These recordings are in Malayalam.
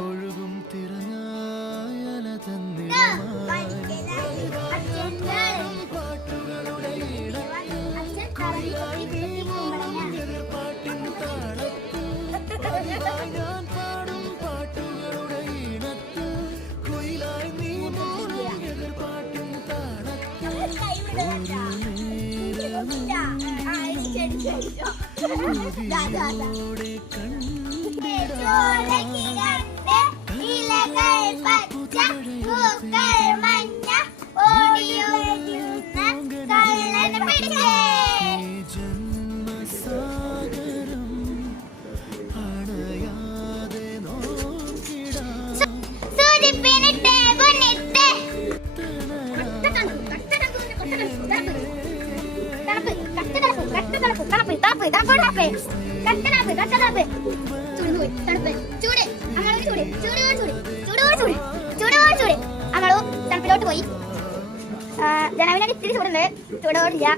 ഒഴുകും തിരഞ്ഞായല പാട്ടുകളുടെ പാട്ടിൻ താളത്ത് ഞാൻ പാടും പാട്ടുകളുടെ ഇണത്ത് കുയിലായി നീ മോളും എതിർപാട്ടിൻ താളത്ത് ോടെ ജന്മസാഗരം അണയാതെ നോക്കിടാം തണുപ്പിലോട്ട് പോയി ജനവിനെ ഇത്തിരി ചൂടുണ്ട് ചൂടോടില്ല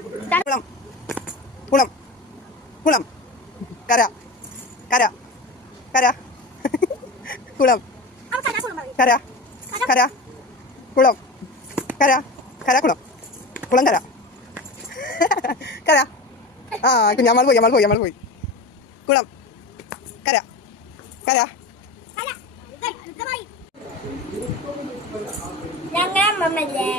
കുളം കുളം കര കര കര കുളം കര കര കുളം കര കര കുളം കുളം കര കര ആ നമ്മൾ പോയി കുളം കര കര ഞങ്ങളമ്മല്ലേ